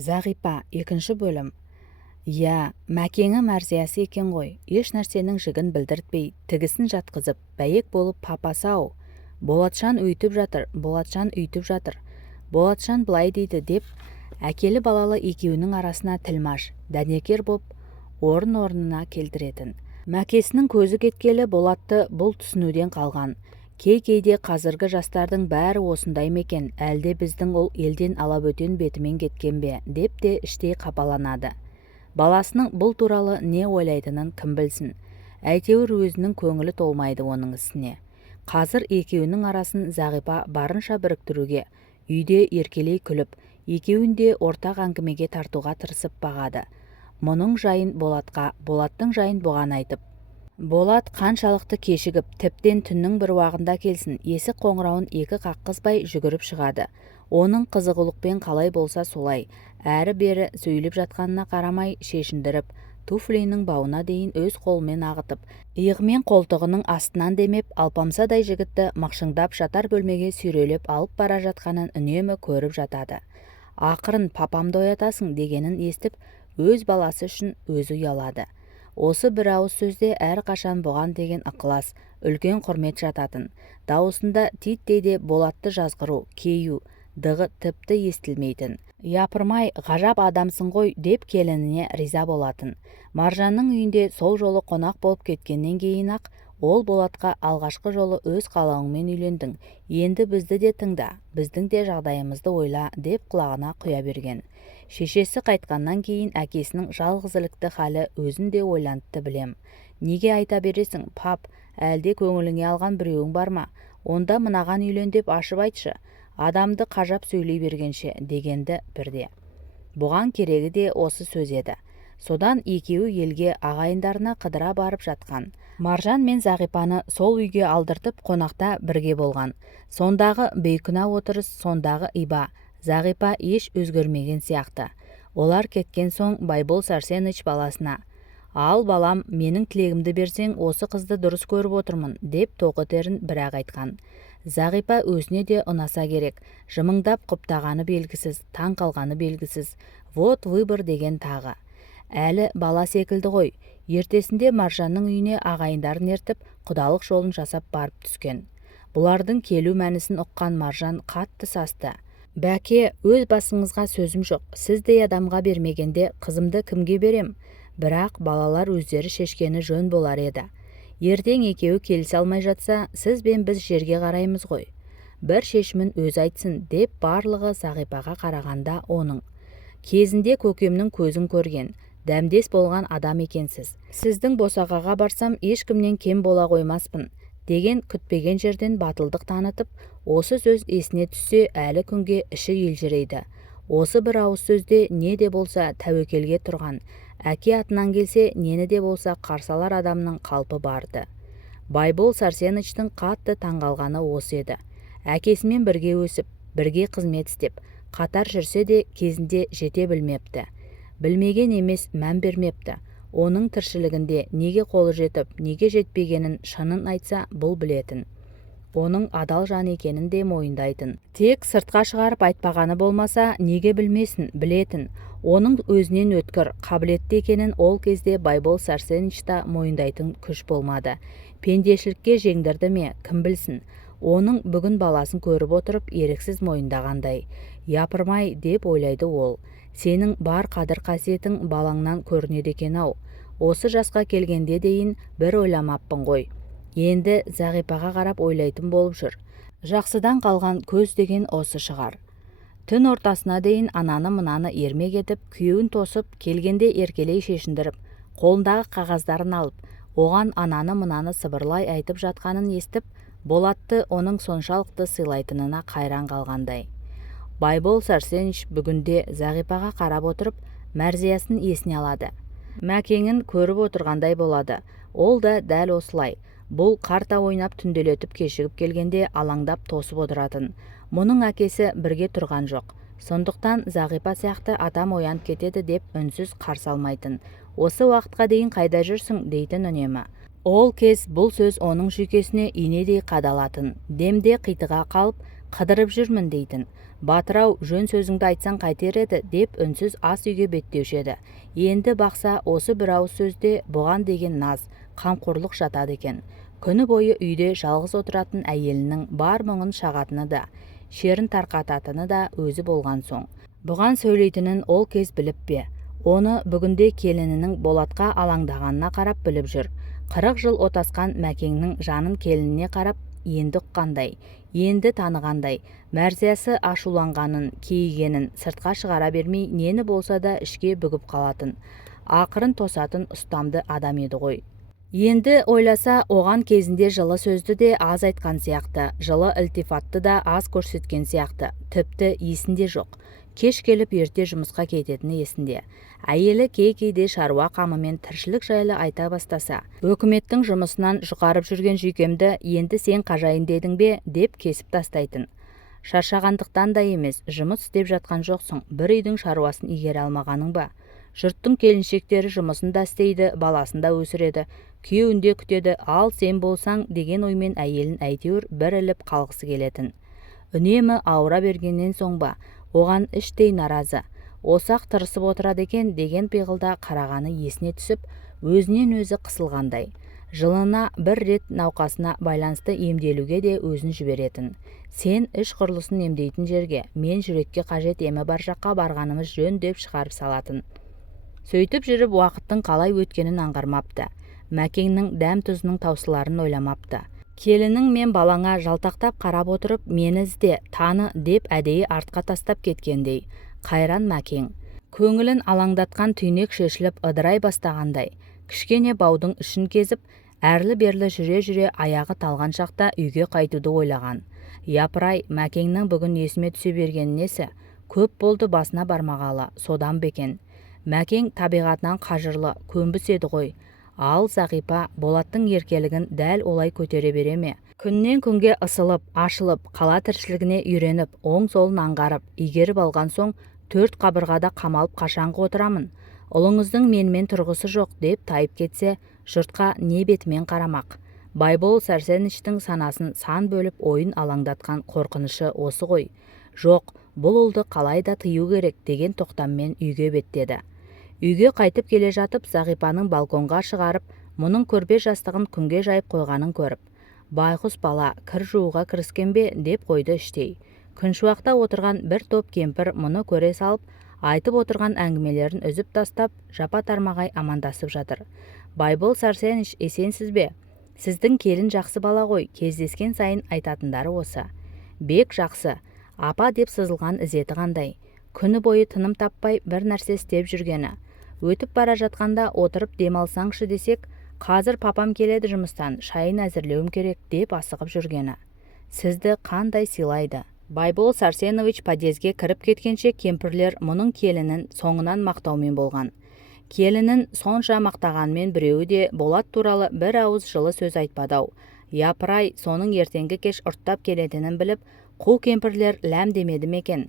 Зағипа, екінші бөлім. Иә, мәкеңі мәрзиясы екен ғой, еш нәрсенің жігін білдіртпей, тігісін жатқызып, бәйек болып папасы-ау. Болатжан өйтіп жатыр, Болатжан өйтіп жатыр. Болатжан былай дейді деп, әкелі балалы екеуінің арасына тілмаш, дәнекер боп, орын-орнына келтіретін. Мәкесінің көзі кеткелі Болатты бұл түсінуден қалған. Кей-кейде қазіргі жастардың бәрі осындай мекен, әлде біздің ол елден алабөтен бетімен кеткен бе, деп те іштей қапаланады. Баласының бұл туралы не ойлайтынын кім білсін. Әйтеуір өзінің көңілі толмайды оның ісіне. Қазір екеуінің арасын Зағипа барынша біріктіруге, үйде еркелей күліп, екеуін де ортақ әңгімеге тартуға тырысып бағады. Мұның жайын Болатқа, Болаттың жайын бұған айтып. Болат қаншалықты кешігіп, тіптен түннің бір уағында келсін, есік қоңырауын екі қаққызбай жүгіріп шығады. Оның қызығулықпен қалай болса солай, әрі-бері сөйлеп жатқанына қарамай шешіндіріп, туфлинің бауына дейін өз қолымен ағытып, иығымен қолтығының астынан демеп, алпамсадай жігітті мықшыңдап жатар бөлмеге сүйрелеп алып бара жатқанын үнемі көріп жатады. Ақырын папамды оятасың дегенін естіп, өз баласы үшін өзі ұялады. Осы бір ауыз сөзде әрқашан бұған деген ықылас, үлкен құрмет жататын. Дауысында титтейде Болатты жазғыру, кейу, дығы тіпті естілмейтін. Япырмай, ғажап адамсың ғой деп келініне риза болатын. Маржанның үйінде сол жолы қонақ болып кеткеннен кейін-ақ ол Болатқа алғашқы жолы өз қалауыңмен үйлендің. Енді бізді де тыңда, біздің де жағдайымызды ойла деп құлағына құя берген. Шешесі қайтқаннан кейін әкесінің жалғызілікті халі өзін де ойлантты білем. Неге айта бересің, пап, әлде көңіліңе алған біреуің бар ма? Онда мынаған үйлен деп ашып айтшы. Адамды қажап сөйлей бергенше дегенді бірде. Бұған керегі де осы сөз еді. Содан екеуі елге ағайындарына қыдыра барып жатқан. Маржан мен Зағипаны сол үйге алдыртып қонақта бірге болған. Сондағы бейкүнә отырыс, сондағы иба. Зағипа еш өзгермеген сияқты. Олар кеткен соң Байбол Сәрсеныч баласына: «Ал балам, менің тілегімді берсең, осы қызды дұрыс көріп отырмын», деп тоқытерін бір-ақ айтқан. Зағипа өзіне де ұнаса керек. Жымыңдап құптағаны белгісіз, таң қалғаны белгісіз. Вот выбор деген тағы. Әлі бала секілді ғой. Ертесінде Маржанның үйіне ағайындарын ертіп, құдалық жолын жасап барып түскен. Бұлардың келу мәнісін ұққан Маржан қатты састы. «Бәке, өз басыңызға сөзім жоқ. Сіздей адамға бермегенде қызымды кімге берем? Бірақ балалар өздері шешкені жөн болар еді. Ертең екеуі келісе алмай жатса, сіз бен біз жерге қараймыз ғой. Бір шешімін өз айтсын», деп барлығы Зағипаға қарағанда оның. «Кезінде көкемнің көзін көрген, дәмдес болған адам екенсіз. Сіздің босағаға барсам, ешкімнен кем бола қоймаспын», деген күтпеген жерден батылдық танытып, осы сөз есіне түссе әлі күнге іші елжірейді. Осы бір ауыз сөзде не де болса тәуекелге тұрған, әке атынан келсе нені де болса қарсалар адамның қалпы барды. Байбол Сәрсенычтың қатты таңғалғаны осы еді. Әкесімен бірге өсіп, бірге қызмет істеп, қатар жүрсе де кезінде жете білмепті. Білмеген емес, мән бермепті. Оның тіршілігінде неге қолы жетіп, неге жетпегенін шынын айтса бұл білетін. Оның адал жан екенін де мойындайтын. Тек сыртқа шығарып айтпағаны болмаса, неге білмесін, білетін. Оның өзінен өткір, қабілетті екенін ол кезде Байбол Сәрсеничта мойындайтын күш болмады. Пендешілікке жеңдірді ме, кім білсін. Оның бүгін баласын көріп отырып еріксіз мойындағандай. Япырмай деп ойлайды ол. Сенің бар қадір қасиетің балаңнан көрінеді екен-ау. Осы жасқа келгенде дейін бір ойламаппын ғой. Енді Зағипаға қарап ойлайтын болып жүр. Жақсыдан қалған көз деген осы шығар. Түн ортасына дейін ананы мынаны ермек етіп, күйеуін тосып, келгенде еркелей шешіндіріп, қолындағы қағаздарын алып, оған ананы мынаны сыбырлай айтып жатқанын естіп, Болатты оның соншалықты сыйлайтынына қайран қалғандай. Байбол Сәрсенич бүгінде Зағипаға қарап отырып, мәрзиясын есіне алады. Мәкеңін көріп отырғандай болады. Ол да дәл осылай. Бұл қарта ойнап түнделетіп кешігіп келгенде алаңдап тосып отыратын. Мұның әкесі бірге тұрған жоқ. Сондықтан Зағипа сияқты атам оянып кетеді деп үнсіз қарсы алмайтын. Осы уақытқа дейін қайда жүрсің дейтін үнемі. Ол кез бұл сөз оның жүйкесіне инедей қадалатын. Демде қитыға қалып, қыдырып жүрмін дейтін. Батыр-ау, жөн сөзіңді айтсаң қайтер еді деп үнсіз ас үйге беттеуші еді. Енді бақса осы бір ауыз сөзде бұған деген наз, қамқорлық жатады екен. Күні бойы үйде жалғыз отыратын әйелінің бар мұңын шағатыны да, шерін тарқататыны да өзі болған соң. Бұған сөйлейтінін ол кез біліп бе? Оны бүгінде келінінің Болатқа алаңдағанына қарап біліп жүр. 40 жыл отасқан Мәкеңнің жанын келініне қарап енді ұққандай, енді танығандай, мәрзиясы ашуланғанын, кейігенін сыртқа шығара бермей, нені болса да ішке бүгіп қалатын, ақырын тосатын ұстамды адам еді ғой. Енді ойласа, оған кезінде жылы сөзді де аз айтқан сияқты, жылы ілтифатты да аз көрсеткен сияқты, тіпті есінде жоқ. Кеш келіп ерте жұмысқа кететіні есінде. Әйелі кей-кейде шаруа қамымен тіршілік жайлы айта бастаса, өкіметтің жұмысынан жұқарып жүрген жүйкемді енді сен қажайын дедің бе деп кесіп тастайтын. Шаршағандықтан да емес, жұмыс істеп жатқан жоқсың, бір үйдің шаруасын игере алмағаның ба? Жұрттың келіншектері жұмысын да істейді, баласын да өсіреді, күйеуін де күтеді, ал сен болсаң деген оймен әйелін әйтеуір бір іліп қалғысы келетін. Үнемі ауыра бергеннен соң ба, оған іштей наразы, осақ тырысып отырады екен деген пиғылда қарағаны есіне түсіп, өзінен өзі қысылғандай. Жылына бір рет науқасына байланысты емделуге де өзін жіберетін. Сен іш құрылысын емдейтін жерге, мен жүрекке қажет емі бар жаққа барғанымыз жөн деп шығарып салатын. Сөйтіп жүріп уақыттың қалай өткенін аңғармапты. Мәкеңнің дәм тұзының таусыларын ойламапты. Келінің мен балаңа жалтақтап қарап отырып, мені ізде, таны деп әдейі артқа тастап кеткендей. Қайран Мәкең. Көңілін алаңдатқан түйнек шешіліп ыдырай бастағандай. Кішкене баудың ішін кезіп, әрлі-берлі жүре-жүре аяғы талған шақта үйге қайтуды ойлаған. Япырай, Мәкеңнің бүгін есіме түсе берген несі? Көп болды басына бармағалы, содан бекен. Мәкең табиғатынан қажырлы, көнбіс еді ғой. Ал Зағипа Болаттың еркелігін дәл олай көтере бере ме? Күннен күнге ысылып, ашылып, қала тіршілігіне үйреніп, оң солын аңғарып, игеріп алған соң, 4 қабырғада қамалып қашанғы отырамын. Ұлыңыздың менімен тұрғысы жоқ деп тайып кетсе, жұртқа не бетімен қарамақ. Байбол Сәрсеновичтің санасын сан бөліп ойын алаңдатқан қорқынышы осы ғой. Жоқ, бұл ұлды қалайда тыю керек деген тоқтаммен үйге беттеді. Үйге қайтып келе жатып, Зағипаның балконға шығарып, мұның көрпе жастығын күнге жайып қойғанын көріп, байғұс бала кір жууға кіріскен бе деп қойды іштей. Күншуақта отырған бір топ кемпір мұны көре салып, айтып отырған әңгімелерін үзіп тастап, жапа-тармағай амандасып жатыр. Байбол Сәрсенович, есенсіз бе? Сіздің келін жақсы бала ғой, кездескен сайын айтатындары осы. Бек жақсы, апа деп сызылған ізеті қандай. Күні бойы тыным таппай бір нәрсе істеп жүргені. Өтіп бара жатқанда отырып демалсаңшы десек, қазір папам келеді жұмыстан, шайын әзірлеуім керек деп асығып жүргені. Сізді қандай сыйлайды. Байбол Сәрсенович подъезге кіріп кеткенше кемпірлер мұның келінін соңынан мақтаумен болған. Келінін сонша мақтағанмен біреуі де Болат туралы бір ауыз жылы сөз айтпадау. Япырай, соның ертеңгі кеш ұрттап келетінін біліп, қу кемпірлер ләм демеді мекен.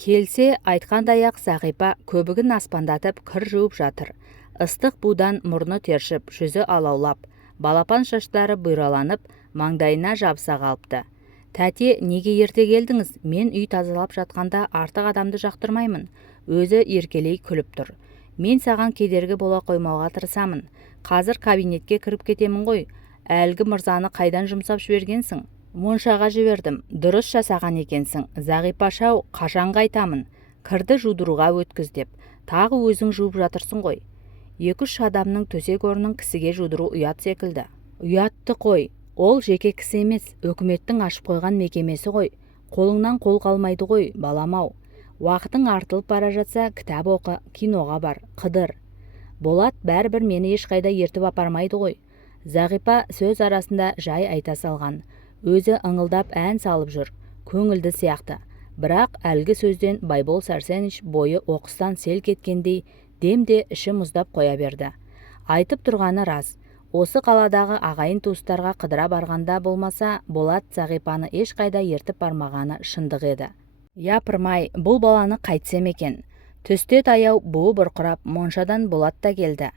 Келсе, айтқандай-ақ Зағипа көбігін аспандатып кір жуып жатыр. Ыстық будан мұрны тершіп, жүзі алаулап, балапан шаштары бұйраланып, маңдайына жабыса қалыпты. Тәте, неге ерте келдіңіз? Мен үй тазалап жатқанда артық адамды жақтырмаймын. Өзі еркелей күліп тұр. Мен саған кедергі бола қоймауға тырысамын. Қазір кабинетке кіріп кетемін ғой. Әлгі мырзаны қайдан жұмсап жібергенсің? Моншаға жібердім. Дұрыс жасаған екенсің. Зағипа-шау, қашан қайтамын? Кірді жудыруға өткіз деп. Тағы өзің жуып жатырсың ғой. 2-3 адамның төсек орнын кісіге жудыру ұят секілді. Ұятты қой. Ол жеке кісі емес, өкіметтің ашып қойған мекемесі ғой. Қолыңнан қол қалмайды ғой, балам-ау. Уақытың артылып бара жатса, кітап оқы, киноға бар, қыдыр. Болат бәрібір мені ешқайда ертіп апармайды ғой. Зағипа сөз арасында жай айта салған. Өзі ыңылдап ән салып жүр, көңілді сияқты. Бірақ әлгі сөзден Байбол Сәрсенович бойы оқыстан селк еткендей, демде іші мұздап қоя берді. Айтып тұрғаны рас. Осы қаладағы ағайын туыстарға қыдыра барғанда болмаса, Болат Зағипаны ешқайда ертіп бармағаны шындық еді. Япырмай, бұл баланы қайтсем екен. Түсте таяу буы бұрқырап, моншадан Болат та келді.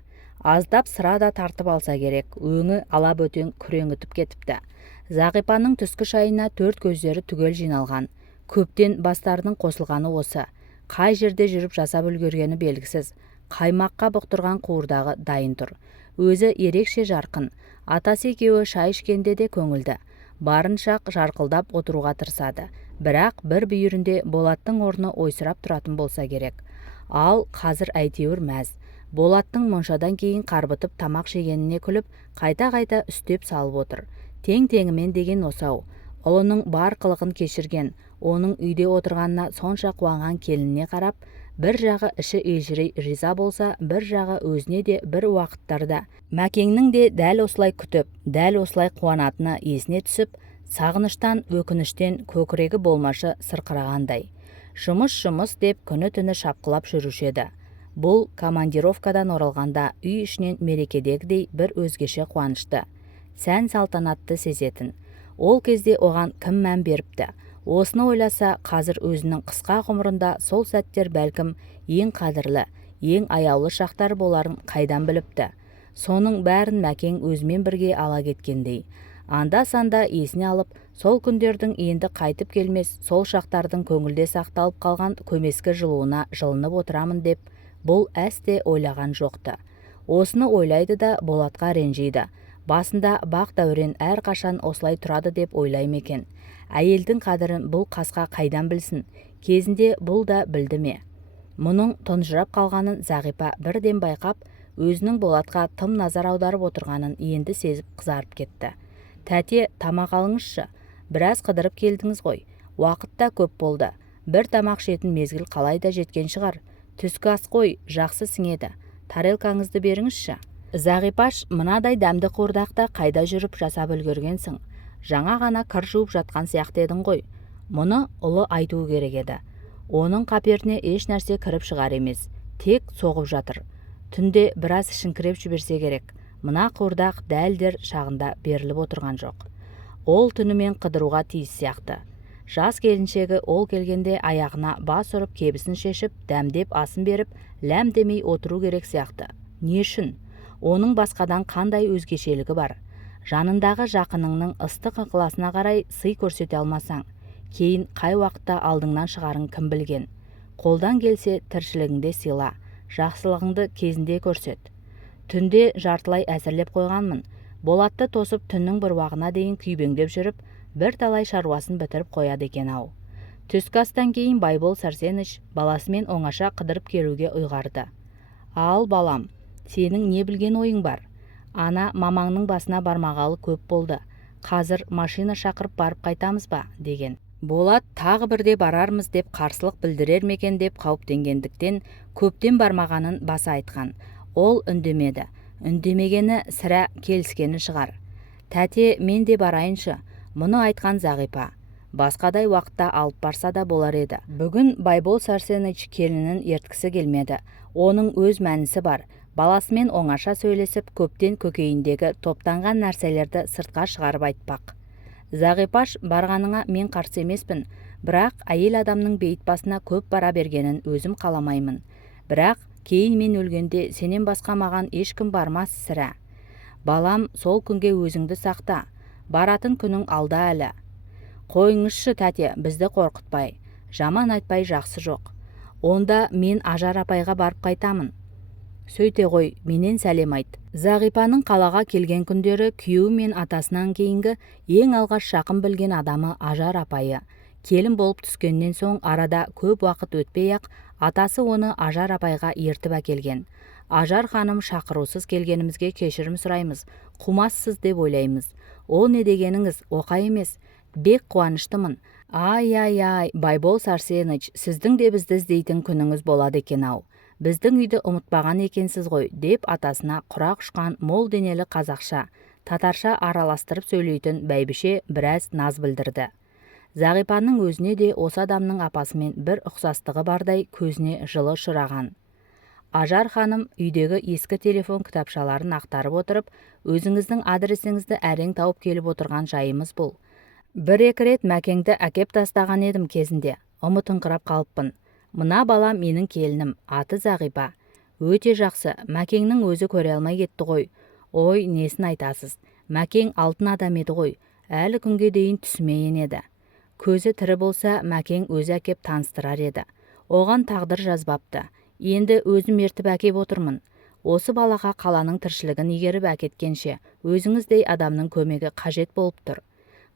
Аздап сыра да тартып алса керек, өңі ала бөтен күреңітіп кетіпті. Зағипаның түскі шайына 4 көздері түгел жиналған. Көптен бастарының қосылғаны осы. Қай жерде жүріп жасап үлгергені белгісіз. Қаймаққа бұқтырған қуырдағы дайын тұр. Өзі ерекше жарқын. Атасы екеуі шай ішкенде де көңілді. Барынша жарқылдап отыруға тырысады. Бірақ бір бүйірінде Болаттың орны ойсырап тұратын болса керек. Ал қазір әйтеуір мәз. Болаттың моншадан кейін қарбытып тамақ жегеніне күліп, қайта-қайта үстеп салып отыр. Тең-теңімен деген осау. Ұлының бар қылығын кешірген, оның үйде отырғанына сонша қуанған келініне қарап, бір жағы іші елжірей риза болса, бір жағы өзіне де бір уақыттарда Мәкеңнің де дәл осылай күтіп, дәл осылай қуанатыны есіне түсіп, сағыныштан, өкініштен көкірегі болмашы сырқырағандай. Жұмыс деп күні-түні шапқылап жүруші еді. Бұл командировкадан оралғанда үй ішінен мерекедегідей бір өзгеше қуанышты, сән салтанатты сезетін. Ол кезде оған кім мән беріпті? Осыны ойласа, қазір өзінің қысқа ғұмырында сол сәттер бәлкім ең қадірлі, ең аяулы шақтар боларын қайдан біліпті? Соның бәрін Мәкең өзімен бірге ала кеткендей. Анда-санда есіне алып, сол күндердің енді қайтып келмес, сол шақтардың көңілде сақталып қалған көмескі жылуына жылынып отырамын деп, бұл әсте ойлаған жоқты. Осыны ойлайды да Болатқа ренжиді. Басында бақ дәурен әрқашан осылай тұрады деп ойлай ма екен. Әйелдің қадірін бұл қасқа қайдан білсін? Кезінде бұл да білді ме? Мұның тұнжырап қалғанын Зағипа бірден байқап, өзінің Болатқа тым назар аударып отырғанын енді сезіп қызарып кетті. Тәте, тамақ алыңызшы. Біраз қыдырып келдіңіз ғой. Уақыт та көп болды. Бір тамақ жейтін мезгіл қалай да жеткен шығар. Түскі ас қой, жақсы сіңеді. Тарелкаңызды беріңізші. Зағипаш, мынадай дәмді қуырдақты қайда жүріп жасап үлгергенсің? Жаңа ғана кір жуып жатқан сияқты едің ғой. Мұны ұлы айтуы керек еді. Оның қаперіне еш нәрсе кіріп шығар емес. Тек соғып жатыр. Түнде біраз ішіңкіреп жіберсе керек. Мына қуырдақ дәлдер шағында беріліп отырған жоқ. Ол түнімен қыдыруға тиіс сияқты. Жас келіншегі ол келгенде аяғына бас ұрып кебісін шешіп, дәмдеп асын беріп, ләм демей отыру керек сияқты. Не үшін? Оның басқадан қандай өзгешелігі бар? Жанындағы жақыныңның ыстық ықыласына қарай сый көрсете алмасаң, кейін қай уақытта алдыңнан шығарын кім білген? Қолдан келсе тіршілігіңде сыйла, жақсылығыңды кезінде көрсет. Түнде жартылай әзірлеп қойғанмын. Болатты тосып түннің бір уағына дейін күйбеңдеп жүріп, бір талай шаруасын бітіріп қояды екен-ау. Түскі астан кейін Байбол Сәрсеніш баласымен оңаша қыдырып келуге ұйғарды. Ал балам, сенің не білген ойың бар? Ана мамаңның басына бармағалы көп болды. Қазір машина шақырып барып қайтамыз ба? Деген. Болат тағы бірде барармыз деп қарсылық білдірер мекен деп қауіптенгендіктен көптен бармағанын баса айтқан. Ол үндемеді. Үндемегені сірә келіскені шығар. Тәте, мен де барайыншы. Мұны айтқан Зағипа. Басқадай уақытта алып барса да болар еді. Бүгін Байбол Сәрсеніч келінін ерткісі келмеді. Оның өз мәнісі бар. Баласымен оңаша сөйлесіп, көптен көкейіндегі топтанған нәрселерді сыртқа шығарып айтпақ. Зағипаш, барғаныңа мен қарсы емеспін, бірақ әйел адамның бейіт басына көп бара бергенін өзім қаламаймын. Бірақ кейін мен өлгенде сенен басқа маған ешкім бармас сірә. Балам, сол күнге өзіңді сақта. Баратын күнің алда әлі. Қойыңызшы тәте, бізді қорқытпай. Жаман айтпай жақсы жоқ. Онда мен Ажар апайға барып қайтамын. Сөйте ғой, менен сәлем айт. Зағипаның қалаға келген күндері күйеуі мен атасынан кейінгі ең алғаш жақын білген адамы Ажар апайы. Келін болып түскеннен соң арада көп уақыт өтпей-ақ атасы оны Ажар апайға ертіп әкелген. Ажар ханым, шақырусыз келгенімізге кешірім сұраймыз, қумассыз деп ойлаймыз. Ол не дегеніңіз, оқай емес. Бек қуаныштымын. Ай, Байбол Сәрсеніч, сіздің де бізді іздейтін күніңіз болады екен-ау. Біздің үйді ұмытпаған екенсіз ғой, деп атасына құрақ ұшқан мол денелі қазақша, татарша араластырып сөйлейтін бәйбіше біраз наз білдірді. Зағипаның өзіне де осы адамның апасымен бір ұқсастығы бардай көзіне жылы ұшыраған. Ажар ханым үйдегі ескі телефон кітапшаларын ақтарып отырып, өзіңіздің адресіңізді әрең тауып келіп отырған жайымыз бұл. Бір-екі рет Мәкеңді әкеп тастаған едім кезінде, ұмытыңқырап қалыппын. Мына бала менің келінім, аты Зағипа. Өте жақсы, Мәкеңнің өзі көре алмай кетті ғой. Ой, несін айтасыз, Мәкең алтын адам еді ғой, әлі күнге дейін түсіме енеді. Көзі тірі болса, Мәкең өзі әкеп таныстырар еді. Оған тағдыр жазбапты. Енді өзім ертіп әкеп отырмын. Осы балаға қаланың тіршілігін игеріп әкеткенше, өзіңіздей адамның көмегі қажет болып тұр.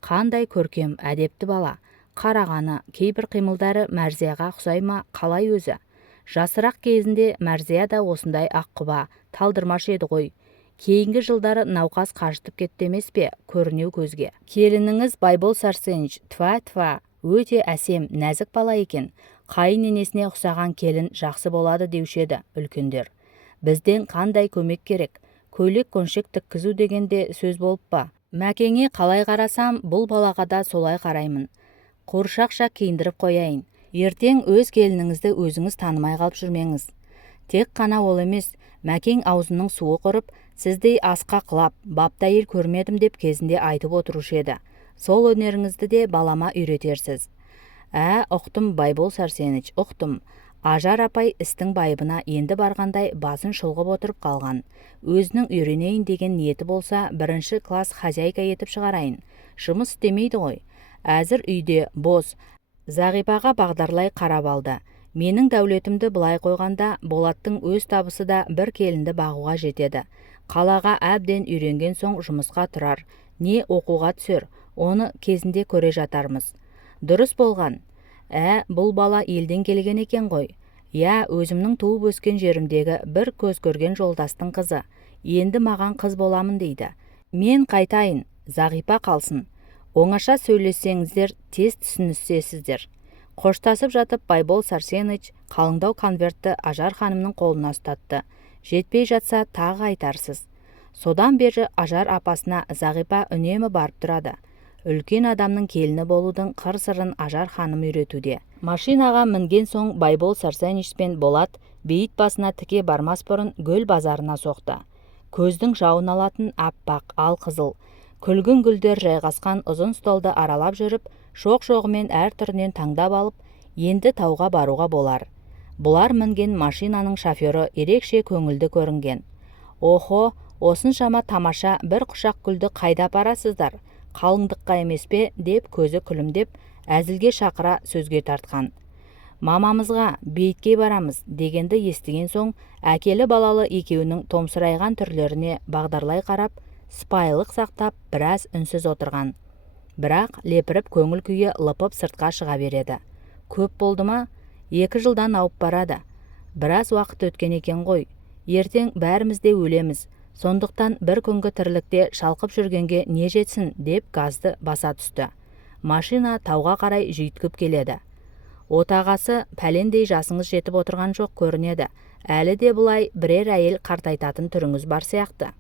Қандай көркем, әдепті бала. Қарағаны, кейбір қимылдары Мәрзияға ұқсай ма, қалай өзі? Жасырақ кезінде Мәрзия да осындай аққұба, талдырмаш еді ғой. Кейінгі жылдары науқас қажытып кетті емес пе, көрінеу көзге. Келініңіз Байбол Сарсенович, тва, өте әсем, нәзік бала екен. Қайын енесіне ұқсаған келін жақсы болады деуші еді үлкендер. Бізден қандай көмек керек? Көйлек көншек тіккізу дегенде сөз болып па? Мәкеңе қалай қарасам, бұл балаға да солай қараймын. Қуыршақша киіндіріп қояйын. Ертең өз келініңізді өзіңіз танымай қалып жүрмеңіз. Тек қана ол емес, Мәкең аузының суы құрып, сіздей асқа қылап, бапта ел көрмедім деп кезінде айтып отырушы еді. Сол өнеріңізді де балама үйретерсіз. Ұқтым, Байбол Сарсенович, ұқтым. Ажар апай істің байыбына енді барғандай басын шұлғып отырып қалған. Өзінің үйренейін деген ниеті болса, бірінші класс хозяйка етіп шығарайын. Жұмыс істемейді ғой. Әзір үйде, бос. Зағипаға бағдарлай қарап алды. Менің дәулетімді былай қойғанда, Болаттың өз табысы да бір келінді бағуға жетеді. Қалаға әбден үйренген соң жұмысқа тұрар. Не оқуға түсер, оны кезінде көре жатармыз. Дұрыс болған. Бұл бала елден келген екен ғой. Өзімнің туып өскен жерімдегі бір көз көрген жолдастың қызы. Енді маған қыз боламын дейді. Мен қайтайын, Зағипа қалсын. Оңаша сөйлессеңіздер, тез түсінісесіздер. Қоштасып жатып Байбол Сарсенович қалыңдау конвертті Ажар ханымның қолына ұстатты. Жетпей жатса тағы айтарсыз. Содан бері Ажар апасына Зағипа үнемі барып тұрады. Үлкен адамның келіні болудың қыр-сырын Ажар ханым үйретуде. Машинаға мінген соң Байбол Сарсенович пен Болат бейіт басына тіке бармас бұрын гүл базарына соқты. Көздің жауын алатын аппақ, алқызыл, күлгін гүлдер жайғасқан ұзын столды аралап жүріп, шоқ-шоғымен әр түрінен таңдап алып, енді тауға баруға болар. Бұлар мінген машинаның шофері ерекше көңілді көрінген. Охо, осыншама тамаша бір құшақ гүлді қайда апарасыздар? Қалыңдыққа емес пе, деп көзі күлімдеп, әзілге шақыра сөзге тартқан. Мамамызға бейітке барамыз дегенді естіген соң, әкелі балалы екеуінің томсырайған түрлеріне бағдарлай қарап, сыпайылық сақтап, біраз үнсіз отырған. Бірақ лепіріп көңіл күйі лыпып сыртқа шыға береді. Көп болды ма? 2 жылдан ауып барады. Біраз уақыт өткен екен ғой. Ертең бәріміз де өлеміз. Сондықтан бір күнгі тірлікте шалқып жүргенге не жетсін деп газды баса түсті. Машина тауға қарай жүйткіп келеді. Отағасы, пәлендей жасыңыз жетіп отырған жоқ көрінеді. Әлі де бұлай бірер әйел қартайтатын түріңіз бар сияқты.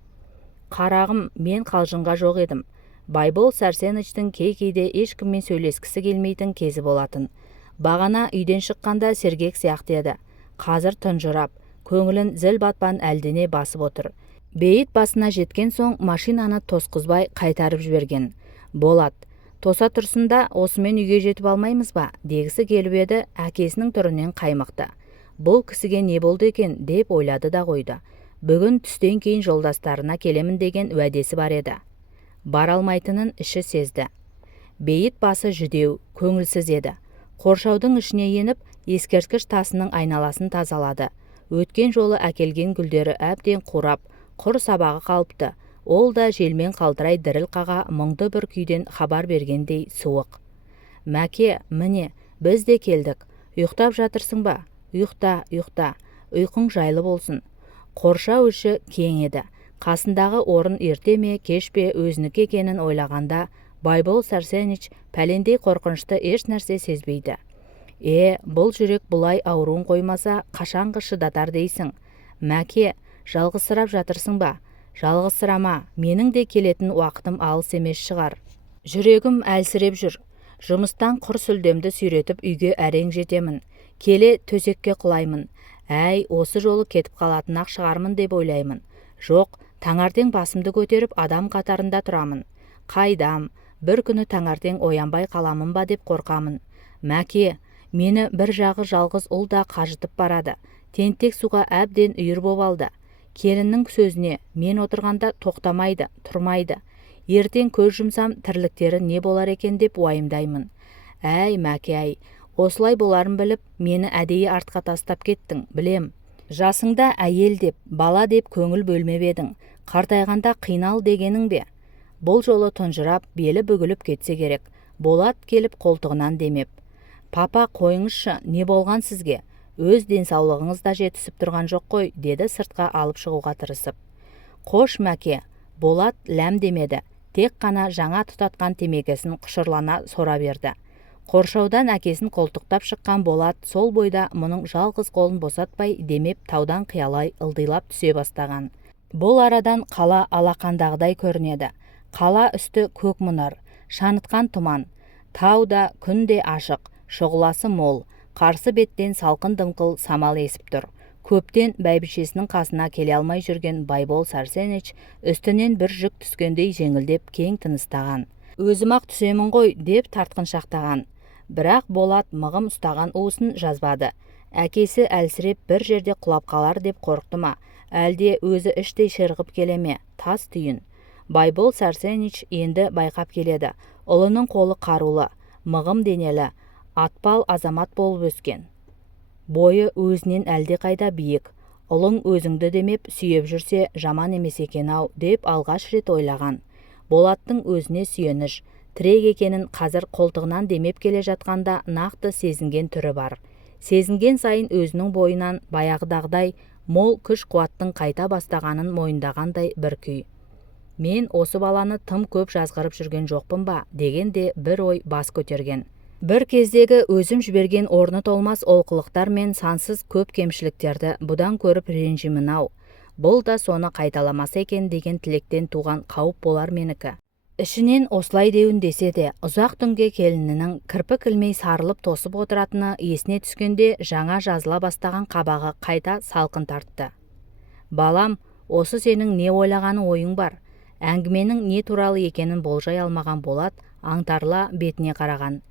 Қарағым, мен қалжыңға жоқ едім. Байбол Сарсеновичтің кей-кейде ешкіммен сөйлескісі келмейтін кезі болатын. Бағана үйден шыққанда сергек сияқты еді. Қазір тұнжырап, көңілін зіл батпан әлдене басып отыр. Бейіт басына жеткен соң машинаны тосқызбай қайтарып жіберген. Болат, тоса тұрсында осымен үйге жетіп алмаймыз ба? Дегісі келіп еді, әкесінің түрінен қаймықты. Бұл кісіге не болды екен деп ойлады да қойды. Бүгін түстен кейін жолдастарына келемін деген уәдесі бар еді. Бара алмайтынын іші сезді. Бейіт басы жүдеу, көңілсіз еді. Қоршаудың ішіне еніп, ескерткіш тасының айналасын тазалады. Өткен жолы әкелген гүлдері әбден қурап, құр сабағы қалыпты. Ол да желмен қалтырай діріл қаға мұңды бір күйден хабар бергендей суық. Мәке, міне, біз де келдік. Ұйықтап жатырсың ба? Ұйықта, ұйқың жайлы болсын. Қоршау іші кең еді. Қасындағы орын ерте ме, кеш пе өзінікі екенін ойлағанда, Байбол Сарсенович пәлендей қорқынышты еш нәрсе сезбейді. Бұл жүрек бұлай ауруын қоймаса, қашанғы шыдатар дейсің? Мәке, жалғызсырап жатырсың ба? Жалғызсырама, менің де келетін уақытым алыс емес шығар. Жүрегім әлсіреп жүр. Жұмыстан құр сүлдемді сүйретіп үйге әрең жетемін. Келе төсекке құлаймын. Осы жолы кетіп қалатын ақ шығармын деп ойлаймын. Жоқ, таңертең басымды көтеріп адам қатарында тұрамын. Қайдам, бір күні таңертең оянбай қаламын ба деп қорқамын. Мәке, мені бір жағы жалғыз ұл да қажытып барады. Тентек суға әбден үйір боп алды. Келіннің сөзіне мен отырғанда тоқтамайды, тұрмайды. Ертең көз жұмсам тірліктері не болар екен деп уайымдаймын. Әй, Мәке-ай, осылай боларын біліп, мені әдейі артқа тастап кеттің, білем. Жасыңда әйел деп, бала деп көңіл бөлмеп едің, қартайғанда қинал дегенің бе? Бұл жолы тұнжырап, белі бүгіліп кетсе керек. Болат келіп қолтығынан демеп. Папа, қойыңызшы, не болған сізге? Өз денсаулығыңыз да жетісіп тұрған жоқ қой, деді сыртқа алып шығуға тырысып. Қош, Мәке, Болат ләм демеді. Тек қана жаңа тұтатқан темекесін құшырлана сора берді. Қоршаудан әкесін қолтықтап шыққан Болат сол бойда мұның жалғыз қолын босатпай демеп таудан қиялай ылдилап түсе бастаған. Бұл арадан қала алақандағыдай көрінеді. Қала үсті көк мұнар, шанытқан тұман, тау да күн де ашық, шұғыласы мол, қарсы беттен салқын дымқыл самал есіп тұр. Көптен бәйбішесінің қасына келе алмай жүрген Байбол Сәрсеніч үстінен бір жүк түскендей жеңілдеп кең тыныстаған. Өзім-ақ түсемін ғой деп тартқыншақтаған. Бірақ Болат мығым ұстаған уысын жазбады. Әкесі әлсіреп бір жерде құлап қалар деп қорықты ма, әлде өзі іштей ширығып келе ме, тас түйін. Байбол Сәрсеніч енді байқап келеді. Ұлының қолы қарулы, мығым денелі, атпал азамат болып өскен. Бойы өзінен әлде қайда биік. Ұлың өзіңді демеп сүйеп жүрсе жаман емес екен-ау деп алғаш рет ойлаған. Болаттың өзіне сүйеніш, тірек екенін қазір қолтығынан демеп келе жатқанда нақты сезінген түрі бар. Сезінген сайын өзінің бойынан баяғыдағыдай мол күш-қуаттың қайта бастағанын мойындағандай бір күй. Мен осы баланы тым көп жазғырып жүрген жоқпын ба, дегенде бір ой бас көтерген. Бір кездегі өзім жіберген орны толмас олқылықтар мен сансыз көп кемшіліктерді бұдан көріп ренжімін-ау. Бұл да соны қайталамаса екен деген тілектен туған қауіп болар менікі. Ішінен осылай деуін десе де, ұзақ түнге келінінің кірпік ілмей сарылып тосып отыратыны есіне түскенде жаңа жазыла бастаған қабағы қайта салқын тартты. Балам, осы сенің не ойлағаны ойың бар? Әңгіменің не туралы екенін болжай алмаған Болат аңтарыла бетіне қараған.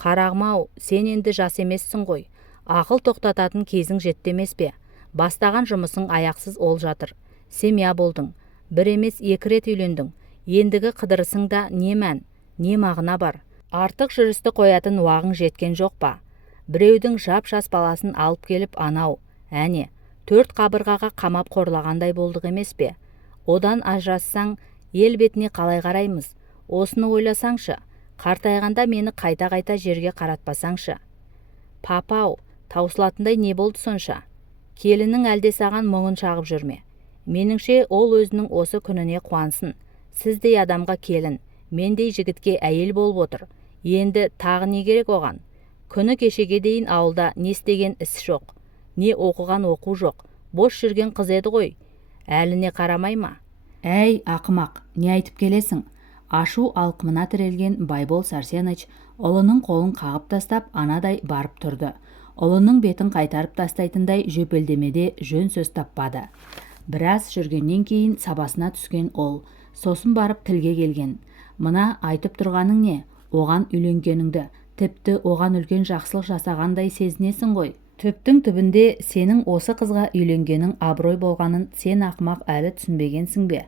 Қарағым-ау, сен енді жас емессің ғой. Ақыл тоқтататын кезің жетті емес пе? Бастаған жұмысың аяқсыз ол жатыр. Семья болдың. Бір емес екі рет үйлендің. Ендігі қыдырысыңда не мән, не мағына бар? Артық жүрісті қоятын уағың жеткен жоқ па? Біреудің жап-жас баласын алып келіп анау, әне, 4 қабырғаға қамап қорлағандай болдық емес пе? Одан ажырассаң, ел бетіне қалай қараймыз? Осыны ойласаңшы. Қартайғанда мені қайта-қайта жерге қаратпасаңшы. Папау, таусылатындай не болды сонша? Келінің әлде саған мұңын шағып жүрме. Меніңше ол өзінің осы күніне қуансын. Сіздей адамға келін, мендей жігітке әйел болып отыр. Енді тағы не керек оған? Күні кешеге дейін ауылда не істеген іс жоқ, не оқыған оқу жоқ. Бос жүрген қыз еді ғой. Әліне қарамай ма? Әй, ақымақ, не айтып келесің? Ашу алқымына тірелген Байбол Сәрсеніч ұлының қолын қағып тастап анадай барып тұрды. Ұлының бетін қайтарып тастайтындай жөпелдемеде жөн сөз таппады. Біраз жүргеннен кейін сабасына түскен ол, сосын барып тілге келген. Мына айтып тұрғаның не? Оған үйленгеніңді, тіпті оған үлкен жақсылық жасағандай сезінесің ғой. Түптің түбінде сенің осы қызға үйленгенің абырой болғанын сен ақымақ әлі түсінбегенсің бе?